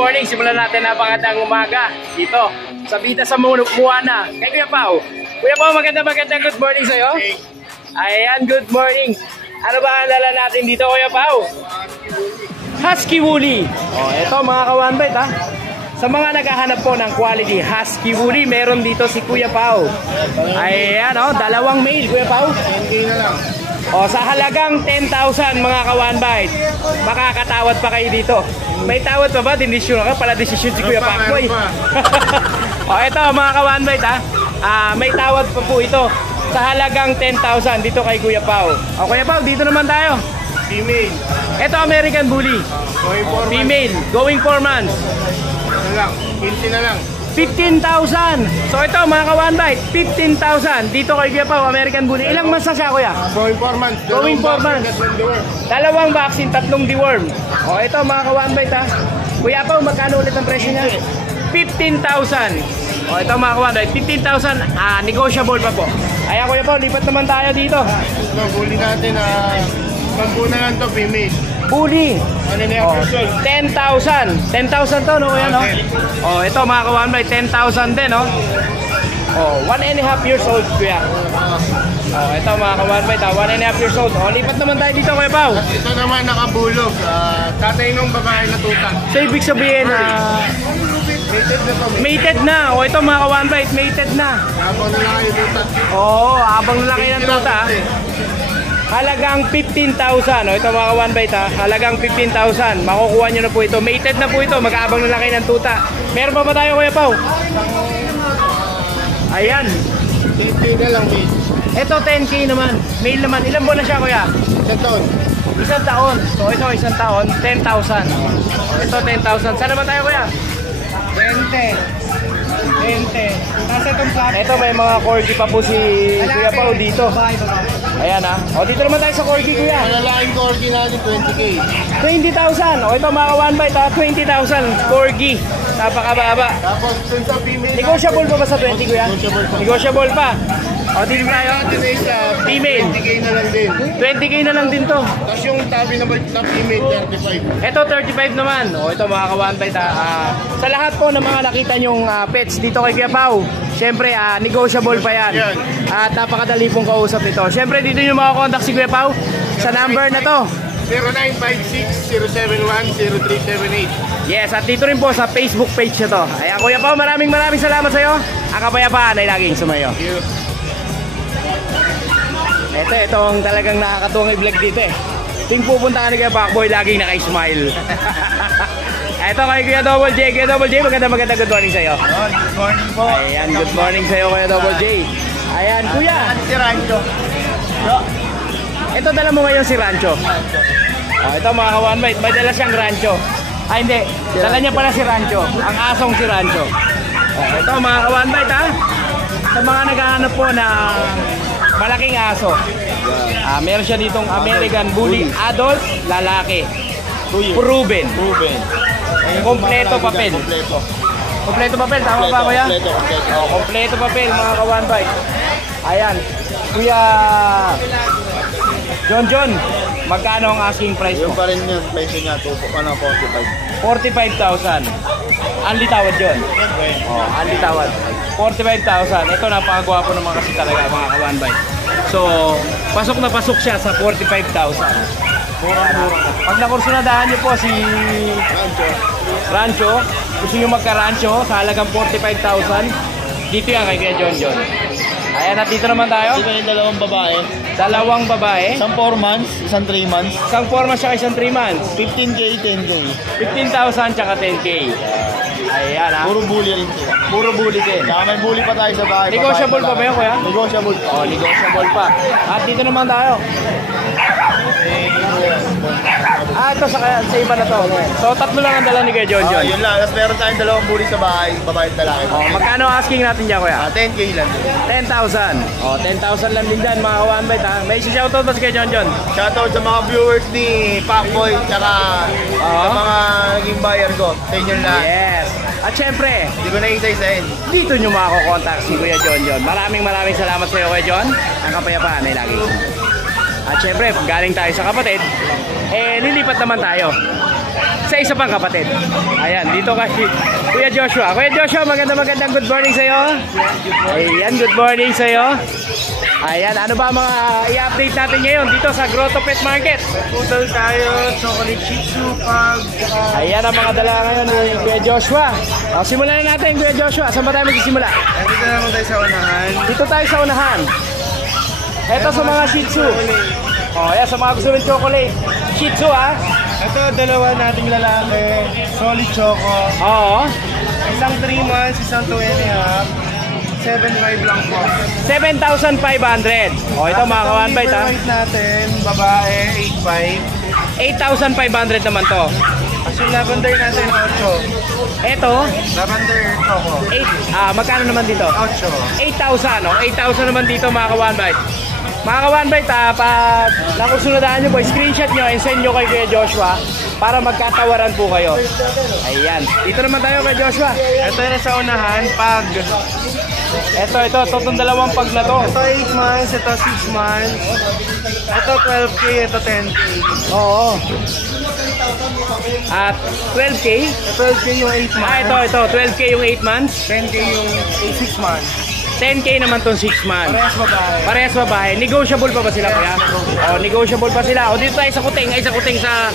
morning. Simulan natin napakagandang umaga dito sa Vita sa Moana. Kay Kuya Pao. Kuya Pao, magandang good morning sa'yo. Ayan, good morning. Ano ba ang lala natin dito, Kuya Pao? Husky Woolly. Oh, ito mga kawanbait ha. Sa mga naghahanap po ng quality Husky Woolly, meron dito si Kuya Pao. Ayan oh, dalawang male, Kuya Pao. 10K na lang. O, sa halagang 10,000 mga kawanbait, makakatawad pa kayo dito. May tawad pa ba? Dinisyon ka pala, desisyon si Kuya Pakboy. O, ito mga kawanbait ha. May tawad pa po ito sa halagang 10,000 dito kay Kuya Pao. O, Kuya Pao, dito naman tayo. Female. Ito American Bully. Going for Female, going 4 months. Ano lang, 15 na lang. 15,000. So ito mga kawanbait, 15,000 dito kay Kuya Pao, American Bully. Ilang months na siya, Kuya? Going 4 months. Going 4 months. Dalawang vaccine, tatlong deworm. O ito mga kawanbait ha. Kuya Pao, magkano ulit ang presyo niya? 15,000. O ito mga kawanbait, 15,000. Negotiable pa po. Ayan Kuya Pao, lipat naman tayo dito. Ito, bully natin. Pagpuna lang ito, female. Bully. Ano na yung person? 10,000. 10,000 to, no? Yan, no? O ito mga kawanbait, 10,000 din, no? O, 1.5 years old, Kuya. O, ito mga kawanbait, 1.5 years old. O, lipat naman tayo dito, Kuya Pao. Ito naman nakabulog. Tatay nung babae na tutak. So, ibig sabihin, Mated na to. mated na. O, ito mga kawanbait, mated na. Habang na lang kayo tutak. Oo, habang lalaki ng tuta. Halagang 15,000. O, ito mga kawanbait ha. Halagang 15,000. Makukuha nyo na po ito. Mated na po ito. Mag-aabang na lalaki ng tuta. Meron pa ba tayo, Kuya Pao? Ayan. 10K na lang, mate. Ito 10K naman. Male naman. Ilan buwan na siya, Kuya? Isang taon. Isang taon. So ito isang taon, 10,000. Ito 10,000. Saan naman tayo, Kuya? 20. Nasa itong flat. Ito may mga corgi pa po si Kuya Pao dito. Ayan ha. O dito naman tayo sa corgi, Kuya. Malalaking corgi natin, 20K. 20,000. O ito mga kawanbait ha, 20,000 corgi. Napakababa. Tapos dun sa female. Negotiable pa ba sa 20, Kuya? Negotiable pa. Negotiable pa. O dito tayo. Natin ay sa Female. 20K na lang din. 20K na lang din to. Tapos yung tabi na female, 35. Ito 35 naman. O ito mga kawanbait ha. Sa lahat po ng mga nakita nyong pets dito kay Kuya Pao, syempre negotiable pa yan. At napakadali pong kausap nito. Syempre dito nyo makakontakt si Kuya Pao sa number na to. 0956-071-0378. Yes, at dito rin po sa Facebook page na to. Ayan Kuya Pao, maraming salamat sa iyo. Ang kapayapaan ay laging sumayo. Itong talagang nakakatuwang i-vlog dito eh. Ting pupunta ka ni Kuya Pakboy, laging naka-smile. Ito kay Kuya Double J. Kuya Double J, maganda good morning sa'yo. Good morning po. Ayan, good morning sa'yo Kuya Double J. Ayan, Kuya. Si Rancho. Ito dala mo ngayon si Rancho. Ito mga kawanbait, may dala siyang Rancho. Hindi, dala niya pala si Rancho. Ang asong si Rancho. Ito mga kawanbait ha. Sa mga naghahanap po na malaking aso. Meron siya ditong American Bully Adult, lalaki. Proven. Kompleto papel. Kompleto papel, tama ba Kuya? Kompleto papel mga kawanbait. Ayan. Kuya John, magkano ang asking price mo? Yung pa rin yung price niya, 45,000. Anli tawad yun. Anli tawad. 45,000. Ito napakagwapo naman kasi talaga mga kawanbait. So, pasok na pasok siya sa 45,000. Murang-murang. Pag nakursunadahan niyo po si Rancho, gusto niyo magka-rancho sa halagang 45,000, dito yan kay Kuya John. Ayan, at dito naman tayo. Dito yung dalawang babae. Dalawang babae. Isang 4 months, isang 3 months. Isang 4 months siya, isang 3 months. 15K, 10K. 15,000 tsaka 10K. Ayan ha. Puro bully rin sila. Puro bully din. Saka may bully pa tayo sa bahay. Negotiable pa ba yun, Kuya? Negotiable. Negotiable pa. At dito naman tayo. Ito sa iba na to. So tatlo lang ang dala ni Kuya John. Yun lang. Tapos meron tayong dalawang bully sa bahay. Babae at lalaki. Magkano asking natin dyan, Kuya? 10K lang. 10,000. 10,000 lang din dyan, mga kawanbait ha. May shoutout ba si Kuya John? Shoutout sa mga viewers ni Pakboy. Tsaka sa mga naging buyer ko. Sa inyo lahat. Yes. At syempre, Hindi ko na-isa-isahin. dito nyo makakontakt si Kuya John. Maraming salamat sa iyo, Kuya John. Ang kapayapaan ay lagi. At syempre, galing tayo sa kapatid, lilipat naman tayo sa isa pang kapatid. Ayan, dito kay Kuya Joshua. Kuya Joshua, magandang good morning sa'yo. Ayan, good morning sa'yo. Ayan, ano ba mga i-update natin ngayon dito sa Grotto Pet Market? Poodle tayo, chocolate shih tzu, pug, Ayan ang mga dala ngayon ni Kuya Joshua. O, simulan na natin Kuya Joshua. Saan ba tayo magsisimula? Dito naman tayo sa unahan. Dito tayo sa unahan. Ito sa mga shih tzu. O, ayan sa mga gusto ng chocolate. Shih tzu Ito, dalawa nating lalaki, solid choco. Oo. Isang 3 months, isang 2 and a half. 7.5 lang po. 7,500. O, ito mga ka-1bite Weight natin, babae, 8.5. 8,500 naman to. As yung lavender natin, 8. Ito, Lavender choco. 8. Magkano naman dito? 8. 8,000. O, 8,000 naman dito mga ka-1bite. Mga ka-1bite pag nakusunodaan nyo po, screenshot nyo and send nyo kay Kuya Joshua para magkatawaran po kayo. Ayan. Dito naman tayo kay Joshua. Ito yung sa unahan, pug. Ito, itong dalawang pag na to. Ito 8 months, ito 6 months. Ito 12K, ito 10K. Oo. At 12K? 12K yung 8 months. Ito, 12K yung 8 months. 10K yung 6 months. 10K naman tong 6 months. Parehas babae. Parehas babae. Negotiable pa ba sila kuya? Oh, negotiable pa sila. O dito tayo sa kuting. Ay, sa kuting sa...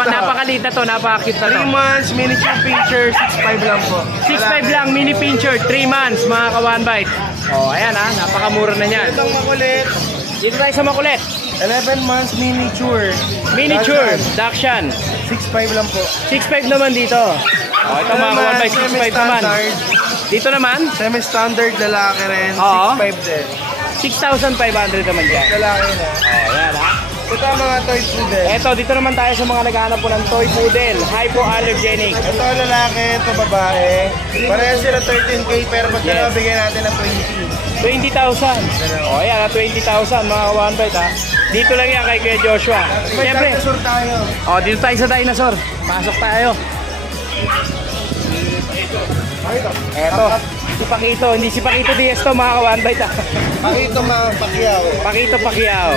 napakaliit na to. Napaka-cute na to. 3 months, miniature pincher, 6.5 lang po. 6.5 lang, mini pincher, 3 months, mga ka-1bite. Oh, ayan napakamura na niyan. Itong makulit, Dito tayo sa makulit. 11 months, miniature. Miniature, Dachshund. 6.5 lang po. 6.5 naman dito. Oh, ito mga ka-1bite, 6.5 naman. Dito naman, Semi-standard, lalaki rin, Oo. 6.5 din. 6,500 naman dyan. Lalaki na. Oh, ayan Ito ang mga toy poodle. Eto, dito naman tayo sa mga naghahanap po ng toy poodle. Hypoallergenic. Ito lalaki, ito babae. Parehas sila 13K, pero pag Yes. bigyan natin ng 20. 20,000. Oh, ayan 20,000 mga ka-1bite Dito lang yan kay Kuya Joshua. May Siyempre, dinosaur tayo. oh, dito tayo sa dinosaur. Pasok tayo. Eto, si Pakito. Hindi si Pakito Diaz to mga ka-1bite Pakito mga Pacquiao. Pakito Pacquiao.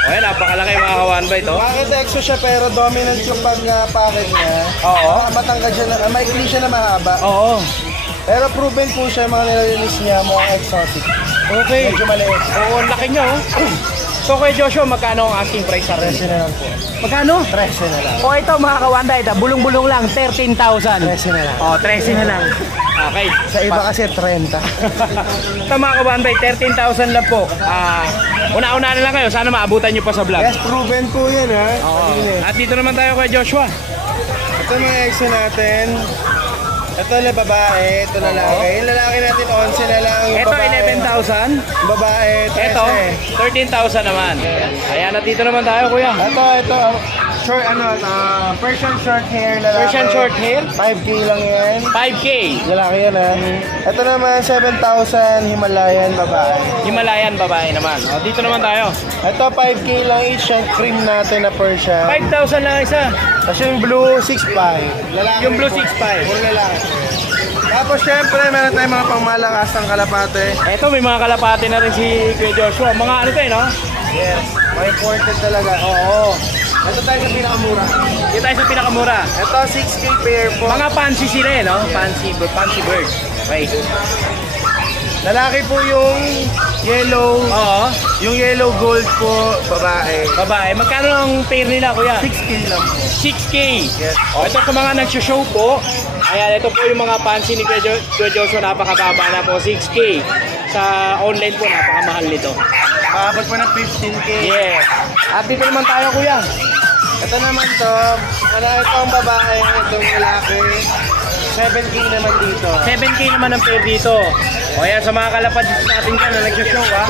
O yan, napakalaki mga ka-1bite Bakit exo siya pero dominant yung pag-packet niya? Oo. Matangkad siya, maikli siya na mahaba. Oo. Pero proven po siya yung mga nire-release niya, mukhang exotic. Okay. Medyo maliit. Oo, ang laki niya So Kuya Joshua, magkano ang asking price sa rin? 13 na lang po. Magkano? 13 na lang. O ito mga ka-1bite bulong-bulong lang, 13,000. 13 na lang. O, 13 na lang. Okay. Sa iba kasi 30. Ito mga ka-1bite 13,000 lang po. Una-una na lang kayo, sana maabutan nyo pa sa vlog. Yes, proven po yan ha. Oo. Ayun eh. At dito naman tayo kay Joshua. Ito mga exo natin. Ito na babae, ito lalaki. Yung lalaki natin 11 na lang. Yung Ito babae, 11,000. Babae 13. Ito 13,000 naman. Ayan, at dito naman tayo kuya. Ito, short Persian short hair lalaki. Persian short hair, 5K lang yan. 5K. Lalaki yan ha. Ito naman 7,000 Himalayan babae. Himalayan babae naman. O, dito naman tayo. Ito 5K lang each yung cream natin na Persian. 5,000 lang isa. Tapos yung blue 6.5. Lalaki. Yung blue rin po. 6.5. Puro lalaki. Tapos syempre meron tayong mga pangmalakasang kalapate. Ito may mga kalapati na rin si Kuya Joshua. Mga ano to no? Yes. Mga imported talaga. Oo. Ito tayo sa pinakamura. Dito tayo sa pinakamura. Ito 6K pair po. Mga fancy sila no? Fancy bird. Right. Lalaki po yung yellow. Oo. Yung yellow gold po, babae. Babae. Magkano ang pair nila kuya? 6K lang po. 6K. Yes. O, ito sa mga nagsho-show po. Ayan, ito po yung mga fancy ni Kuya Joshua. Napakababa na po. 6K. Sa online po, napakamahal nito. Makapag po ng 15K. Yes. At dito naman tayo kuya. Ito naman to. Ito ang babae, itong lalaki. 7K naman dito. 7K naman ang pair dito. O yan, sa mga kalapad natin dyan na nagsho-show ha.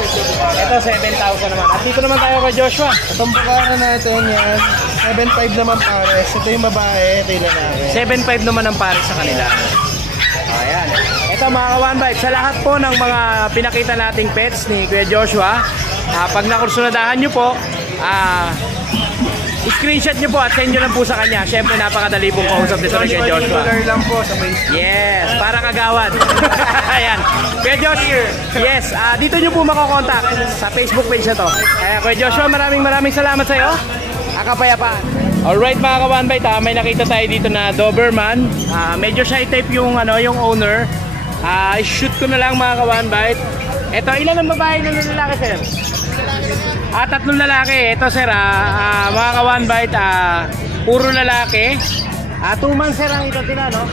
Ito 7,000 naman. At dito naman tayo kay Joshua. Itong bukara natin yan. 7.5 naman pares. Ito yung babae, ito yung lalaki. 7.5 naman ang pares sa kanila. Ayan. Ito mga ka-1bite, sa lahat po ng mga pinakita nating pets ni Kuya Joshua, pag nakursunadahan nyo po, screenshot nyo po at send nyo lang po sa kanya. Siyempre napakadali pong kausap dito ni Kuya Joshua. $20 lang po sa Facebook. Yes, parang agawad. Ayan. Kuya Joshua, yes, dito nyo po makakontakt sa Facebook page na to. Kuya Joshua, maraming salamat sa iyo. Kapayapaan. Alright mga ka-One Bite, may nakita tayo dito na Doberman. Medyo shy type yung, yung owner. Shoot ko na lang mga ka-One Bite. Ito, ilan ang babae na lalaki, sir? 3 lalaki. Ito sir, mga ka-One Bite, puro lalaki. 2 months sir ang ito tila, no?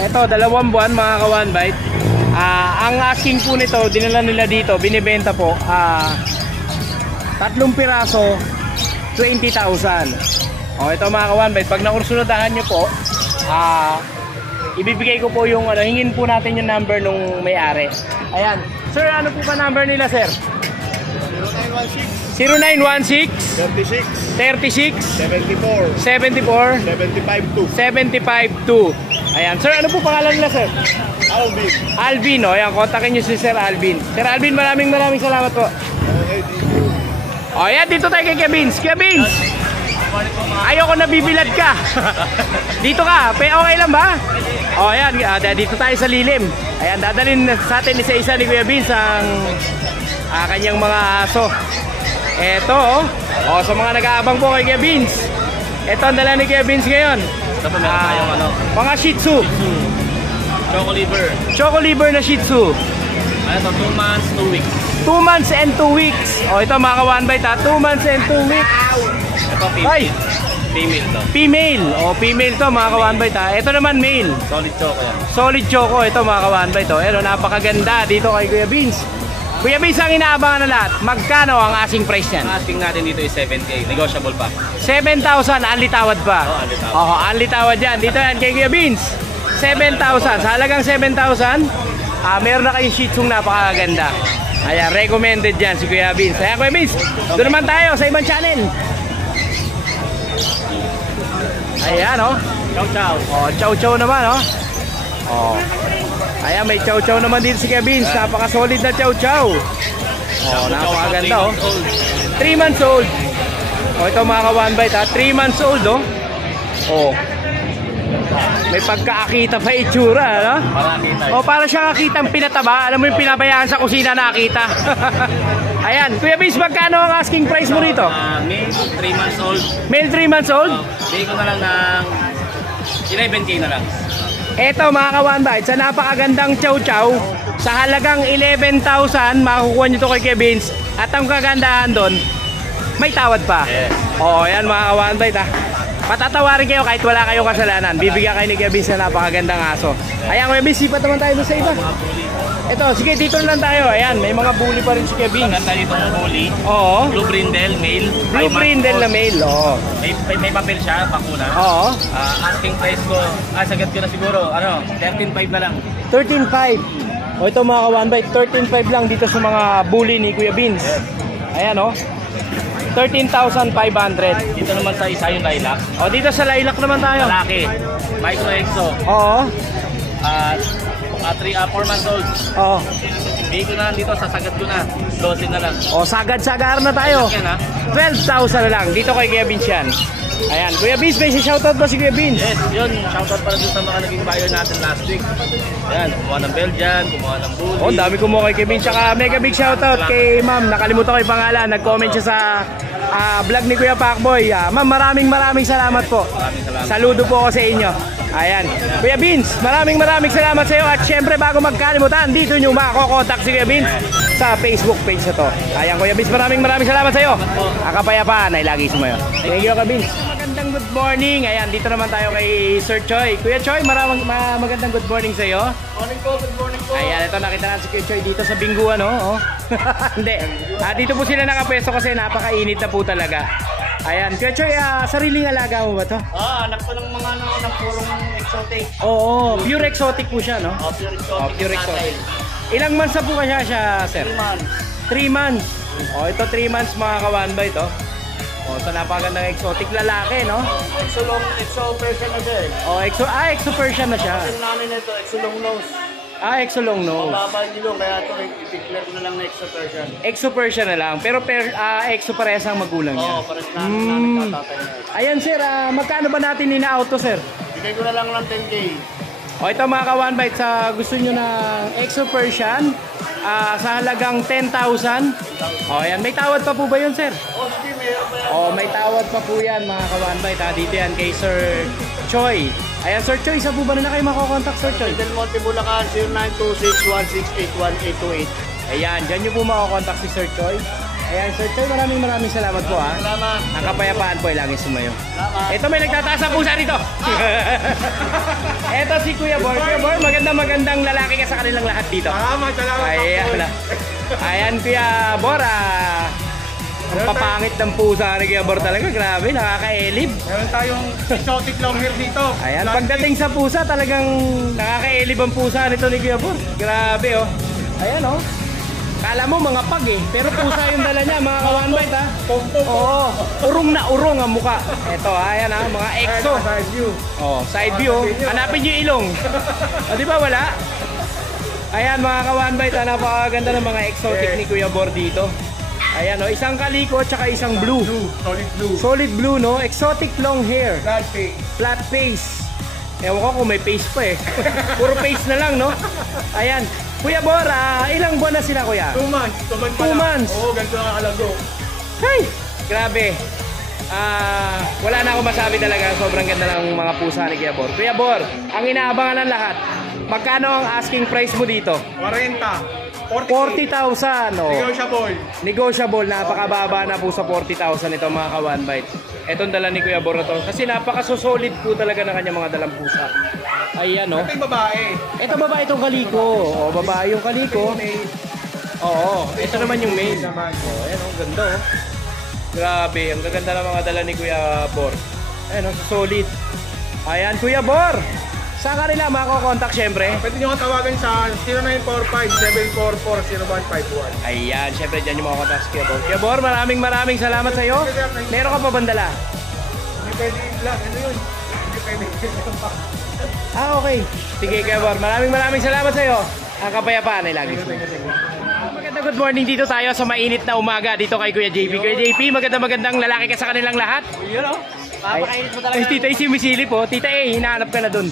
Ito, 2 buwan mga ka-One Bite. Ang asking po nito, dinala nila dito, binibenta po, 3 piraso, 20,000. Ito mga ka-One Bite, pag nakursunadahan nyo po, ibibigay ko po yung, hingin po natin yung number nung may-ari. Ayan. Sir, ano po ba number nila, sir? 0916 36 74 74 752. Ayan. Sir, ano po pangalan nila, sir? Alvin. Alvin, no? Ayan, kontakin nyo si Sir Alvin. Sir Alvin, maraming salamat po. Ayan, dito tayo kay Kuya Vince. Kuya Vince, ayoko na bibilad ka. Dito ka, okay lang ba? Ayan, dito tayo sa lilim. Ayan, dadalhin sa atin isa-isa ni Kuya Vince ang kanyang mga aso. Eto, sa mga nag-aabang po kay Kuya Vince. Ito ang dala ni Kuya Vince ngayon. Ito pa meron tayong mga Shih Tzu. Choco liver. Choco liver na Shih Tzu. Ano to, 2 months, 2 weeks. 2 months and 2 weeks. Ito mga ka-One Bite, 2 months and 2 weeks. Ito Ay! Female to. Female. Female to mga ka-One Bite. Ito naman male. Solid choco yan. Solid choco. Ito mga ka-One Bite. Napakaganda dito kay Kuya Vince. Kuya Vince, ang inaabangan na lahat. Magkano ang asking price niyan? Ang asking natin dito is 7K. Negotiable pa. 7,000. Anli tawad pa. Anli tawad yan. Dito yan kay Kuya Vince. 7,000. Sa halagang 7,000, meron na kayong Shih Tzu napakaganda. Ayan, recommended yan si Kuya Vince. Ayan, Kuya Vince, doon naman tayo sa ibang channel. Ayan, Chow chow. Chow chow naman, Ayan, may chow chow naman dito si Kuya Vince. Napaka-solid na chow chow. Napakaganda, 3 months old. Ito mga ka-One Bite, 3 months old, may pagkaakita pa itsura, para siya kakitang pinataba. Alam mo yung pinabayaan sa kusina nakita. Ayan, Kuya Vince, magkano ang asking price mo rito? Male, 3 months old. Male 3 months old? Bigay ko na lang ng 11K na lang. Eto mga ka-One Bite, sa napakagandang chow chow, sa halagang 11,000, makukuha nyo to kay Kuya Vince. At ang kagandahan doon, may tawad pa. Yes. Ayan mga ka-One Bite, patatawarin kayo kahit wala kayong kasalanan. Bibigyan kayo ni Kuya Vince na napakagandang aso. Ayan Kuya Vince, sipat naman tayo doon sa iba. Ito, sige, dito lang tayo. Ayan, may mga bully pa rin si Kuya Vince. Maganda dito ng bully. Blue brindle, male. Blue brindle na male, May papel siya, bakuna. Asking price ko, sagad ko na siguro, 13.5 na lang. 13.5. Ito mga ka-One Bite, 13.5 lang dito sa mga bully ni Kuya Vince. Ayan, 13,500. Dito naman sa isa yung lilac. Dito sa lilac naman tayo. Malaki. Micro Exo. 4 months old. Bigay ko na lang dito, sasagad ko na. 12 na lang. Sagad-sagar na tayo. 12,000 na lang. Dito kay Kuya Vince yan. Ayan, Kuya Vince, may shoutout ba si Kuya Vince? Yes, yun. Shoutout para dun sa mga naging buyer natin last week. Ayan, kumuha ng Belgian, kumuha ng Bully. Dami kumuha kay Kuya Vince. Tsaka mega big shoutout kay ma'am. Nakalimutan ko yung pangalan. Nag-comment siya sa vlog ni Kuya Pacboy. Ma'am, maraming salamat po. Maraming salamat. Saludo po ako sa inyo. Ayan. Kuya Vince, maraming salamat sa iyo. At syempre, bago magkalimutan, dito nyo makokontak si Kuya Vince sa Facebook page na to. Ayan, Kuya Vince, maraming salamat sa iyo. Kapayapaan ay lagi sumayo. Thank you, Kuya Vince. Magandang good morning. Ayan, dito naman tayo kay Sir Choi. Kuya Choi, magandang good morning sa iyo. Good morning po. Ayan, ito nakita natin si Kuya Choi dito sa Bingguan, Hindi. Dito po sila nakapwesto kasi napakainit na po talaga. Ayan, Kuya Choi, sariling alaga mo ba to? Anak ko ng mga ng purong exotic. Pure exotic po siya, no? Pure exotic. Ilang months na po kaya siya, sir? 3 months. 3 months. Ito 3 months mga ka-One Bite, sa napakagandang exotic lalaki, no? Exo Persian na siya Exo Persian na siya. Yung namin nito, exo long nose. Exo long nose. Mababa yung ilong, kaya ito i-declare ko na lang na exo Persian. Exo Persian na lang, pero exo parehas ang magulang niya. Pares na nagtatatay na. Ayan sir, magkano ba natin ina-auto sir? Bigay ko na lang ng 10K. Ito mga ka-One Bite, sa gusto nyo ng Exo Persian, sa halagang 10,000. O, ayan. May tawad pa po ba yun, sir? O, may tawad pa po yan, mga ka-One Bite. Dito yan kay Sir Choi. Ayan, Sir Choi, isa po ba na kayo makokontakt, Sir Choi? Del Monte, Bulacan, 0926-168-1888. Ayan, dyan nyo po makokontakt si Sir Choi. Ayan, Sir Choi, maraming salamat po, ha. Salamat. Ang kapayapaan po ay laging sumayo. Salamat. Ito, may nagtataas na pusa dito. Ito si Kuya Bor. Kuya Bor, magandang lalaki ka sa kanilang lahat dito. Salamat. Ayan, ayan Kuya Bor, ang papangit ng pusa ni Kuya Bor talaga. Grabe, nakakaelib. Meron tayong exotic long hair dito. Ayan, pagdating sa pusa, talagang nakakaelib ang pusa nito ni Kuya Bor. Grabe, oh. Ayan, oh. Kala mo mga pag eh, pero pusa yung dala niya, mga ka-One Bite, ha? Oo, urong na urong ang muka. Ito, ayan ha, mga exo. Side view. Oh, side view. Hanapin niyo yung ilong. O, di ba wala? Ayan, mga ka-One Bite, napakaganda ng mga exotic ni Kuya Bor dito. Ayan, oh, isang kaliko tsaka isang blue. Solid blue. Solid blue, no? Exotic long hair. Flat face. Flat face. Ewan ko kung may face pa eh. Puro face na lang, no? Ayan. Kuya Bor, ilang buwan na sila, Kuya? 2 months. 2 months pa 2 lang. months. Oo, ganito ang akalago. Hey! Grabe. Wala na ako masabi talaga. Sobrang ganda ng mga pusa ni Kuya Bor. Kuya Bor, ang inaabangan ng lahat, magkano ang asking price mo dito? 40. 40,000. Oh. Negotiable. Negotiable. Napakababa na po sa 40,000 ito, mga ka-One Bite. Itong dala ni Kuya Bor na to. Kasi napakasolid po talaga ng kanyang mga dalang pusa. Ayan, oh. Ito yung babae. Ito babae itong kaliko. O, babae yung kaliko. Oo. Ito naman yung male. Oh, ayan, oh. Ganda, oh. Grabe. Ang gaganda ng mga dala ni Kuya Bor. Ayan, oh. Solid. Ayan, Kuya Bor. Saan ka nila makakontakt syempre? Pwede nyo tawagan sa 0945-744-0151. Ayan, syempre dyan yung makakontakt si Kuya Bor. Kuya Bor, maraming salamat sa iyo. Meron ka pa bandala? Hindi pwede vlog. Ano yun? Hindi pwede. Okay. Sige, Kuya Bor. Maraming salamat sa iyo. Ang kapayapaan ay lagi. Magandang good morning, dito tayo sa mainit na umaga dito kay Kuya JP. Kuya JP, magandang lalaki ka sa kanilang lahat. Yun o. Napakainit mo talaga. Ay, Tita A, sumisilip po. Tita A, hinahanap ka na dun.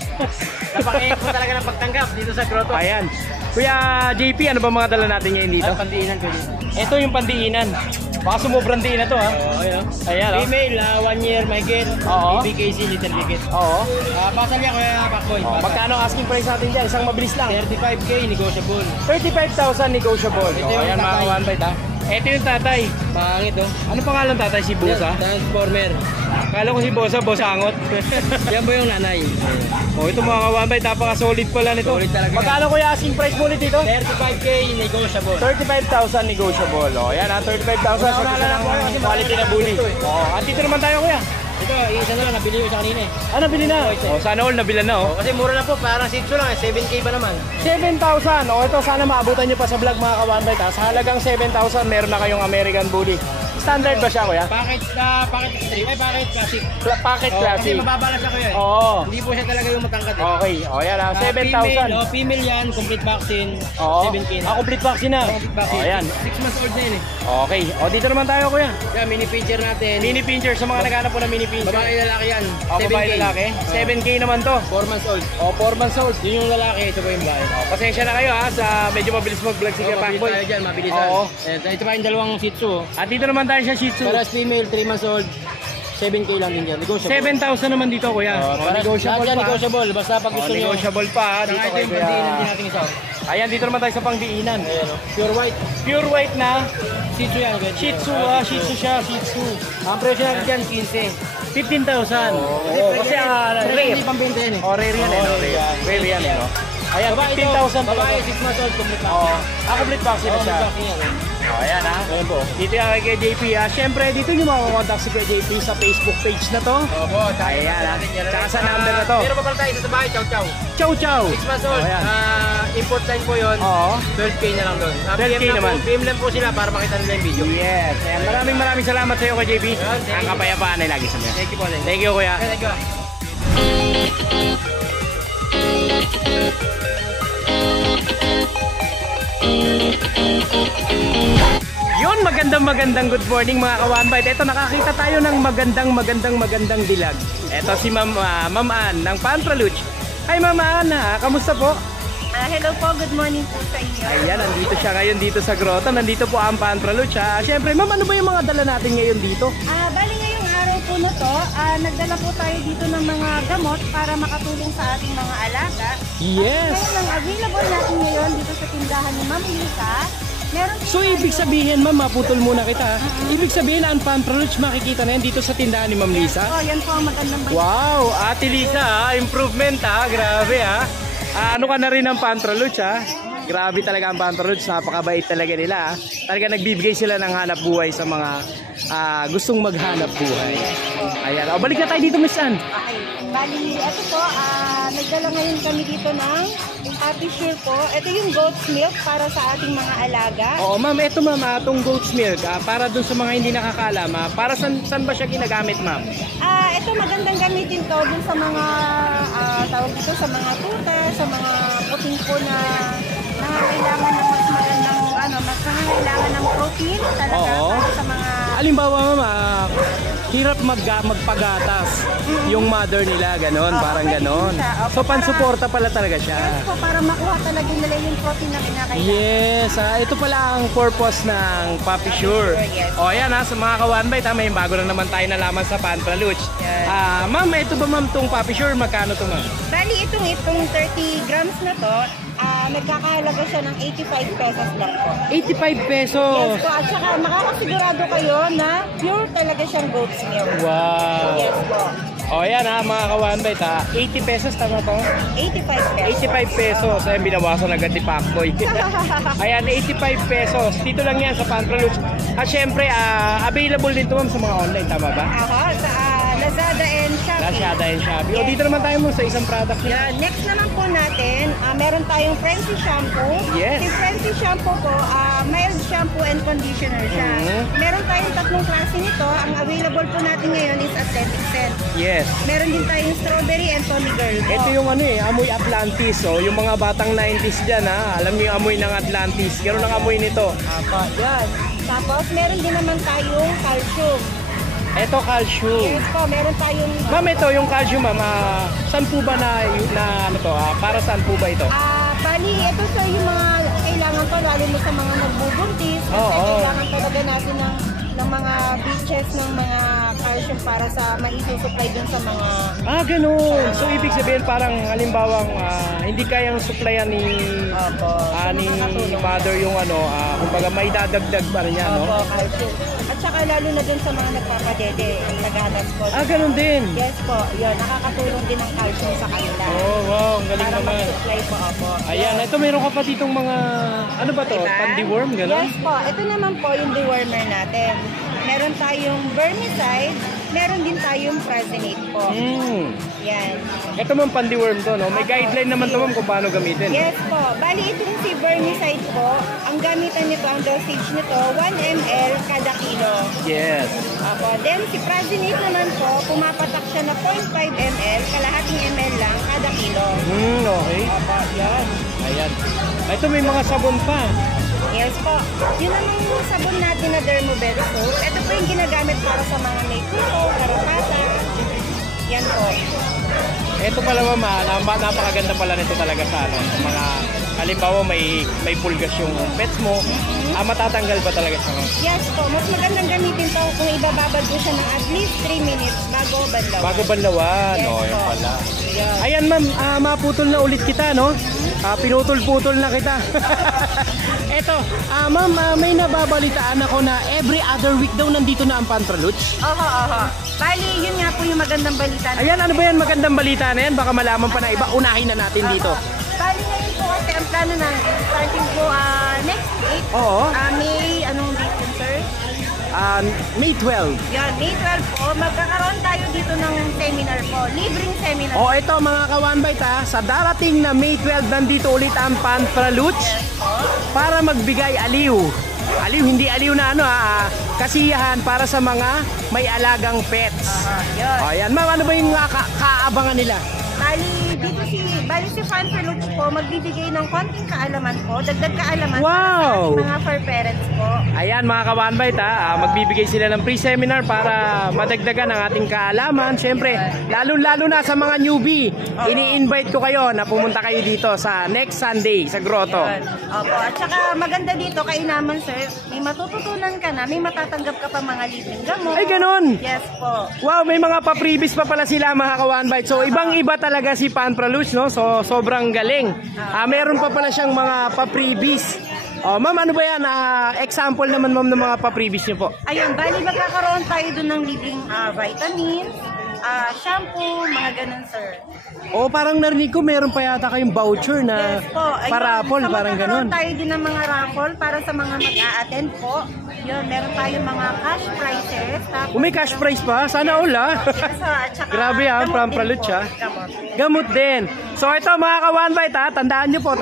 Napakainit mo talaga ng pagtanggap dito sa grotto. Ayan. Kuya JP, ano ba mga dala natin ngayon dito? Pandiinan ko dito. Ito yung pandiinan. Baka sumubrang diin na to, ha? Oo, yun. Ayan, oh. Female, 1 year, may get. Oo. BKC, little bigit. Oo. Pasal niya, Kuya Pakboy. Oh, magkano asking price natin dyan? Isang mabilis lang. 35K, negotiable. 35,000 negotiable. Ito yung ayan, mga tatay. One Bite, ha? Ito yung tatay. Pangit, oh. Ano pangalan tatay? Si Bosa? Transformer. Kala ko si Bosa, Bosangot. Yan ba yung nanay? Oh, ito mga One Bite, napaka-solid pala nito. Solid talaga. Magkano kuya asking price mo ulit dito? 35K, negotiable. 35,000 negotiable. Oh, ayan ha, 35,000 sa isa ng quality na bully. Oh, at dito naman tayo kuya. Ito, isa na lang, nabili ko sa kanina eh. Ah, nabili na. Oh, sana all nabila na oh. Kasi mura na po, parang sitso lang eh, 7K ba naman? 7,000. Oh, ito sana maabutan nyo pa sa vlog mga ka-One Bite ha. Sa halagang 7,000 meron na kayong American Bully. Standard ba siya kuya? Packet extreme, ay packet classic. Packet Kasi classic. mababa lang siya kuya eh. Oo. Hindi po siya talaga yung matangkad eh. Okay. Oh, yan ha. 7,000. Female yan, complete vaccine, Oo. 7K na. Ah, complete vaccine na. Complete vaccine. Oh, yan. 6 months old na yun eh. Okay. Oh, dito naman tayo kuya. Yan, mini feature natin. Mini pincher sa mga naghanap po ng mini pincher. Babae lalaki yan. Oh, 7K. babae lalaki. 7K naman to. 4 months old. Oh, 4 months old. Yun yung lalaki, ito po yung babae. Oh, pasensya na kayo ha sa medyo mabilis mag-vlog si Kuya Mabilis Pakboy. tayo dyan, mabilisan. Oo. Ito pa yung dalawang shih tzu. At dito naman tayo sa Shih Tzu. Paras female, 3 months old. 7K lang din yan. Negotiable. 7,000 naman dito kuya. Oh, Oh, negotiable lahat yan pa. negotiable. Basta pag gusto nyo. Negotiable pa ha, dito Dito kay yung pandiinan din Kuya. natin isa. Ayan, dito naman tayo sa pangdiinan. Ayan o. Pure white. Pure white na Shih Tzu yan. Shih Tzu ha. Shih Tzu siya, Shih Tzu. Ang presyo natin dyan, 15. 15,000. Oo, kasi rare. Hindi pambenta yan eh. Oh, rare yan eh. No? Rare. Rare yan eh. No? Ayan, 15,000 Babae, talaga. 6 months old, complete Oo. vaccine. Complete vaccine na siya. Complete vaccine yan. Oh, ayan ha. Ayan po. Dito yan kay JP ha. Siyempre, dito nyo makakontak si Kuya JP sa Facebook page na to. Opo, Ayan ha. Tsaka sa number na to. Meron pa pala tayo isa sa bahay, chow chow. Chow chow. 6 months old. Oh, ayan. Import sign po yun. Oo. 12K na lang doon. 12K naman. PM lang po sila para makita nila yung video. Yes. Ayan. Maraming salamat sa iyo Kuya JP. Thank Ang you. kapayapaan ay lagi sa iyo. Thank you po. Thank you kuya. Thank you. Yun, magandang good morning mga ka-One Bite. Ito, nakakita tayo ng magandang dilag. Ito si Ma'am Ann ng Pantraluch. Hi Ma'am Ann, kamusta po? Hello po, good morning po sa inyo. Ayan, nandito siya ngayon dito sa grotto. Nandito po ang Pantraluch. Siyempre, ma'am, ano ba yung mga dala natin ngayon dito? Bali ngayong araw po na to, nagdala po tayo dito ng mga gamot para makatulong sa ating mga alaga. Yes! Ngayon, ang available natin ngayon dito sa tindahan ni Ma'am Lisa, meron So, ibig sabihin, ma'am, maputol muna kita. Ibig sabihin, ang Pantraluch makikita na yan dito sa tindahan ni Ma'am Lisa? yan po ang magandang balita. Wow! Ate Lisa, improvement grabe ano ka na rin ng Pantraluch Grabe talaga ang Pantraluch, napakabait talaga nila Talaga nagbibigay sila ng hanap buhay sa mga gustong maghanap buhay. Ayan, balik na tayo dito, Miss Ann. Okay. Bali, ito po, nagdala ngayon kami dito ng Happy Sure po. Ito yung goat's milk para sa ating mga alaga. Oo, ma'am, ito ma'am, itong goat's milk, para dun sa mga hindi nakakaalam, para saan ba siya ginagamit, ma'am? Ito magandang gamitin to dun sa mga tawag dito sa mga tuta, sa mga puting po na nangangailangan ng mas magandang mas nangangailangan ng protein talaga para sa mga Halimbawa, ma'am, hirap magpagatas yung mother nila, ganon, parang ganon. So, pansuporta pala talaga siya. Yes po, para makuha talaga nila yung protein na kinakailangan. Yes, ito pala ang purpose ng Papi Sure. Yes. O, ayan sa mga ka-1 Bite, may bago na naman tayo nalaman sa Pantraluch. Yes. Ma'am, ito ba ma'am tong Papi Sure? Magkano to, ma'am? Bali, itong 30 grams na to, nagkakahalaga siya ng 85 pesos lang po. 85 pesos. Yes po, at saka makakasigurado kayo na pure talaga siyang goat's milk. Wow. Yes po. O, ayan mga ka-1 Bite, 80 pesos, tama to? 85 pesos. 85 pesos. Ayan, binawasan agad ni Pacboy. Ayan, 85 pesos. Dito lang yan sa Pantraluch. At syempre, available din to ma'am sa mga online, tama ba? Sa Lazada and Shopee. Lazada and Shopee. O, dito naman tayo mo sa isang product niya. Yeah, next naman po natin, meron tayong Frenzy Shampoo. Yes. Si Frenzy Shampoo po, mild shampoo and conditioner siya. Meron tayong tatlong klase nito. Ang available po natin ngayon is Athletic Scent. Yes. Meron din tayong Strawberry and Tommy Girl po. Ito yung amoy Atlantis. Yung mga batang 90s dyan alam niyo yung amoy ng Atlantis. Ganoon ang amoy nito. Yan. Tapos meron din naman tayong calcium. Ito calcium. Yes po, meron tayong Ma'am, ito yung calcium ma'am. Saan po ba para saan po ba ito? bali, ito sa yung mga kailangan to, lalo na sa mga nagbubuntis. Kasi kailangan talaga natin ng mga beaches, ng mga calcium para sa maisusupply dun sa mga... Ganun. So, ibig sabihin parang halimbawang hindi kayang supplyan ni mother yung kumbaga may dadagdag pa rin yan, no? Calcium. At saka lalo na dun sa mga nagpapadede, naghahanap po. Ganun din. Yes po, yun, nakakatulong din ang calcium sa kanila. Oh, wow, ang galing para naman. mag-supply po ako. Ayan, ito meron ka pa ditong mga, ano ba to? Diba? Pandi-worm, gano'n? Yes po, ito naman po yung dewormer natin. Meron tayong vermicide, meron din tayong Frasinate po. Yan. Ito ma'am, pandi-worm to, no? May guideline naman to ma'am kung paano gamitin. Yes po. Bali, itong si vermicide po, ang gamitan nito, ang dosage nito, 1 ml kada kilo. Yes. Apo. Then, si Frasinate naman po, pumapatak siya na 0.5 ml, kalahating ml lang kada kilo. Okay. Apo, yan. Ayan. Ito may mga sabon pa. Yes po. Yun naman yung sabon natin na Dermobell soap. Ito po yung ginagamit para sa mga may kuko, karapatan. Yan po. Ito pala ma'am, napakaganda pala nito talaga sa mga halimbawa may pulgas yung pets mo. Matatanggal ba talaga siya? Yes po. Mas magandang gamitin to kung ibababad mo siya ng at least 3 minutes bago banlawan. Bago banlawan. Yes, Yun po. pala. Yan. Ayan ma'am, maputol na ulit kita, no? Pinutol-putol na kita. Eto, ma'am, may nababalitaan ako na every other week daw nandito na ang Pantraluch. Oho. Bali, yun nga po yung magandang balita. Ayan, ano ba yan? Magandang balita na yan. Baka malaman pa na iba. Unahin na natin dito. Bali, ngayon po kasi ang plano ng starting po next week. Oo. Anong date yun, sir? May 12. Yan, May 12 po. Magkakaroon tayo dito ng seminar po. Libreng seminar. Ito mga ka-1 Bite sa darating na May 12, nandito ulit ang Pantraluch para magbigay aliw. Aliw, hindi aliw na kasiyahan para sa mga may alagang pets. Ayan, ma'am, ano ba yung kaabangan nila? Bali si Pantraluch po magbibigay ng konting kaalaman po, dagdag kaalaman Wow! sa mga fur parents po. Ayan mga ka-One Bite magbibigay sila ng pre-seminar para madagdagan ang ating kaalaman. Siyempre, lalo na sa mga newbie, ini-invite ko kayo na pumunta kayo dito sa next Sunday sa Grotto. Opo, at saka maganda dito kay naman sir, may matututunan ka na, may matatanggap ka pa mga libreng gamot. Ay, ganun? Yes po. Wow, may mga pa-freebies pa pala sila mga ka-One Bite. So, ibang-iba talaga si Pan Praluch, no? So, sobrang galing. Meron pa pala siyang mga pa-freebies. Oh, ma'am, ano ba yan? Example naman, ma'am, ng mga pa-freebies niyo po. Ayun, bali magkakaroon tayo dun ng libreng vitamin, shampoo, mga ganun sir. Oh, parang narinig ko meron pa yata kayong voucher na Yes po. Ayun, pa-raffle, so parang ganun. magkakaroon tayo din ng mga raffle para sa mga mag-a-attend po. Yun, meron tayong mga cash prizes. Tapos, May cash prize pa? Sana all yes, at saka, Grabe gamot Pan din Praluch po. Gamot din. So ito mga ka-One Bite tandaan nyo po,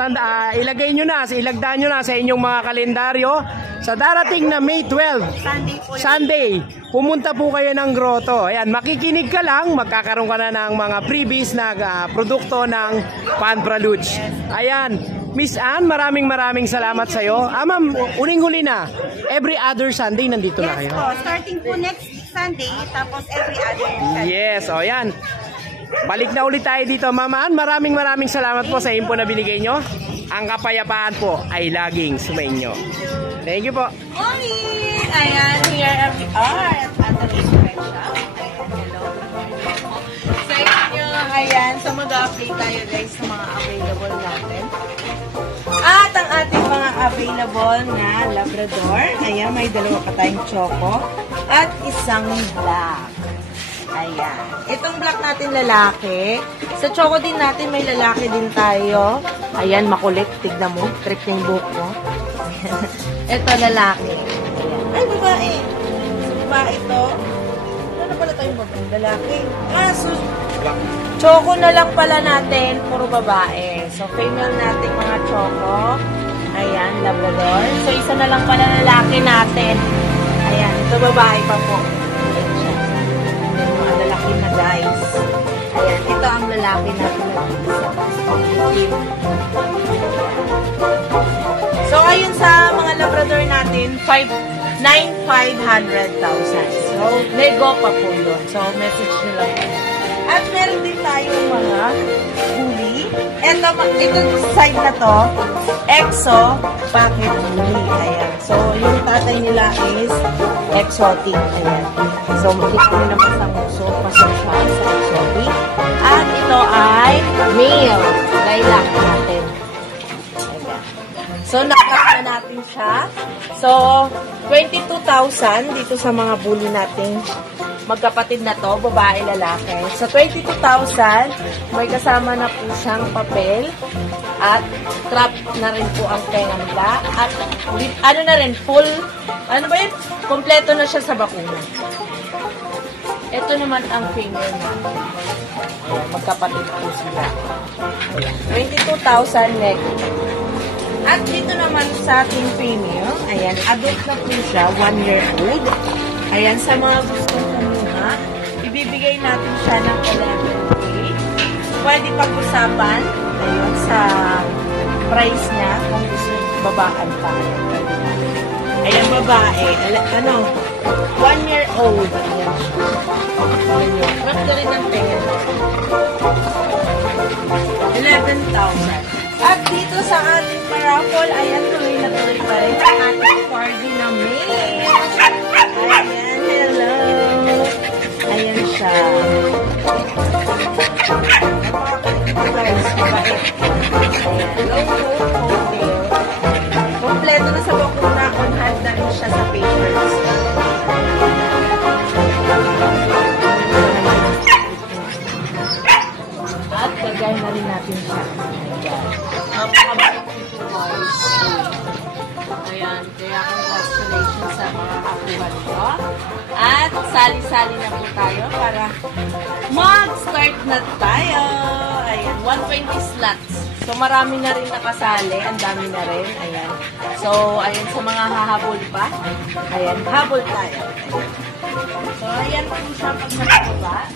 ilagay nyo na, ilagdaan nyo na sa inyong mga kalendaryo. Sa darating na May 12, Sunday po. Sunday, pumunta po kayo ng Grotto. Ayan, makikinig ka lang, magkakaroon ka na ng mga freebies na produkto ng Pan Praluch. Ayan, Miss Ann, maraming salamat sa iyo. Ma'am, uling-huli na. Every other Sunday nandito na Yes kayo. po, starting po next Sunday, tapos every other Sunday. Yes, o yan. Balik na ulit tayo dito, Ma'am Ann. Maraming salamat po sa info na binigay nyo. Ang kapayapaan po ay laging sumainyo. Thank you po. Morning! Ayan, here we are at Anthony's Pet Shop. Hello. Sa inyo, ayan, so mag-update tayo guys sa mga available natin. At ang ating mga available na Labrador, ayan, may dalawa pa tayong choco at isang black. Ayan. Itong black natin lalaki. Sa choco din natin may lalaki din tayo. Ayan, makulit. Tignan mo. Trip yung buhok mo. Ito lalaki. Ayan. Ay, babae. Babae ito. Ano pala tayong babae? Lalaki. So, choco na lang pala natin. Puro babae. So, female natin mga choco. Ayan, Labrador. So, isa na lang pala lalaki natin. Ayan, ito babae pa po. Ayan siya. Mga lalaki na guys. Ayan, ito ang lalaki natin na isa. So, ayun sa mga Labrador natin, 9,500,000. So, nego pa po yun. So, message nyo lang. At meron din tayong mga bully. Ito side na to, EXO Pocket Bully. Ayan. So, yung tatay nila is exotic. Ayan. So, makikita nyo naman sa muso, pasok siya sa exotic. At ito ay male. Lilac natin. Ayan. So, nakap na natin siya. So, 22,000 dito sa mga bully natin. Magkapatid na to, babae, lalaki. So, 22,000, may kasama na po siyang papel at trap na rin po ang tenga. At ano na rin, full, ano ba yun? Kompleto na siya sa bakuna. Ito naman ang finger na. Ayan, magkapatid po sila. Ayan, 22,000 neck. At dito naman sa ating female, ayan, adult na po siya, 1 year old. Ayan, sa mga gustong kumuha, ibibigay natin siya ng 11K. Pwede pag-usapan, ayun, sa price niya, kung gusto babaan pa. Ayan, babae. Ano, 1 year old. Ayan siya. Ayan, trap na rin ang tenga. 11,000. At dito sa ating paraffol, ayan, tuloy na tuloy pa rin ang ating party na male. Ayan, hello. Ayan siya. Guys, mabait. Ayan, low hotel. Kompleto na sa bakuna on hand na rin siya sa papers. At lagay na rin natin siya. Ayan, kaya congratulations sa mga kapuha nito. At sali-sali na po tayo para mag-start na tayo. Ayan, 120 slots. So, marami na rin nakasali. Ang dami na rin. Ayan. So, ayan, sa mga hahabol pa. Ayan, habol tayo. So, ayan po siya pag nakababa.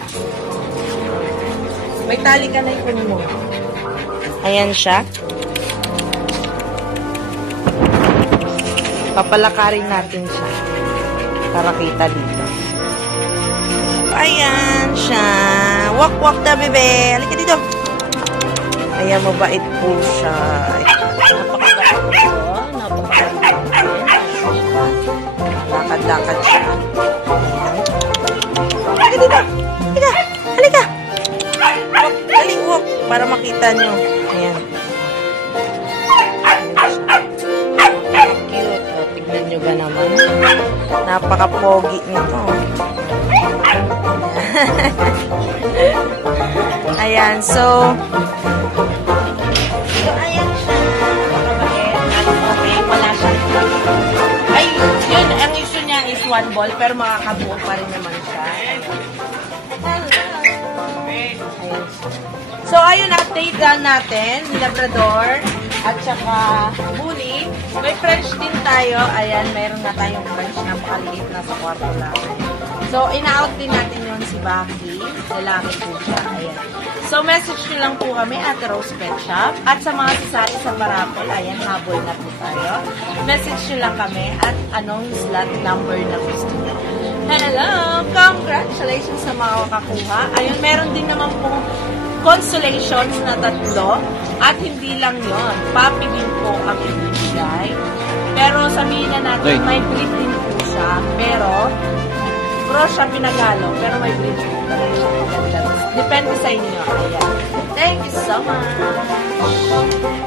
May tali ka na yung mo. Ayan siya. Papalakarin natin siya. Para kita dito. Ayan siya. Walk the bebe. Halika dito. Ayan, mabait po siya. Napakabait po. Lakad-lakad siya. Halika dito. Halika. Halika. Walk. Dali, walk. Para makita nyo. Ayan. Cute. O, tignan nyo ba naman? Napaka-pogi nito. Ayan, so ayan siya. Okay, wala siya. Ay, yun, ang issue niya is 1 ball, pero makakabuo pa rin naman siya. Ayan. So, ayun, update lang natin. Labrador at saka Bully. May French din tayo. Ayan, mayroon na tayong French na makaliit na sa kwarto lang. So, ina-out din natin yun si Baki. Lalaki po siya. Ayan. So, message nyo lang po kami at Rose Pet Shop. At sa mga sasali sa Parapol, ayan, habol na po tayo. Message nyo lang kami at anong slot number na gusto nyo. Hello! Congratulations sa mga makakuha. Ayun, meron din naman pong consolations na 3. At hindi lang yon, puppy din po ang ibigay. Pero sabihin na natin, may breed din po siya. Pero, cross siya pinagalo, pero may breed po talaga siya. Depende sa inyo. Ayan. Thank you so much!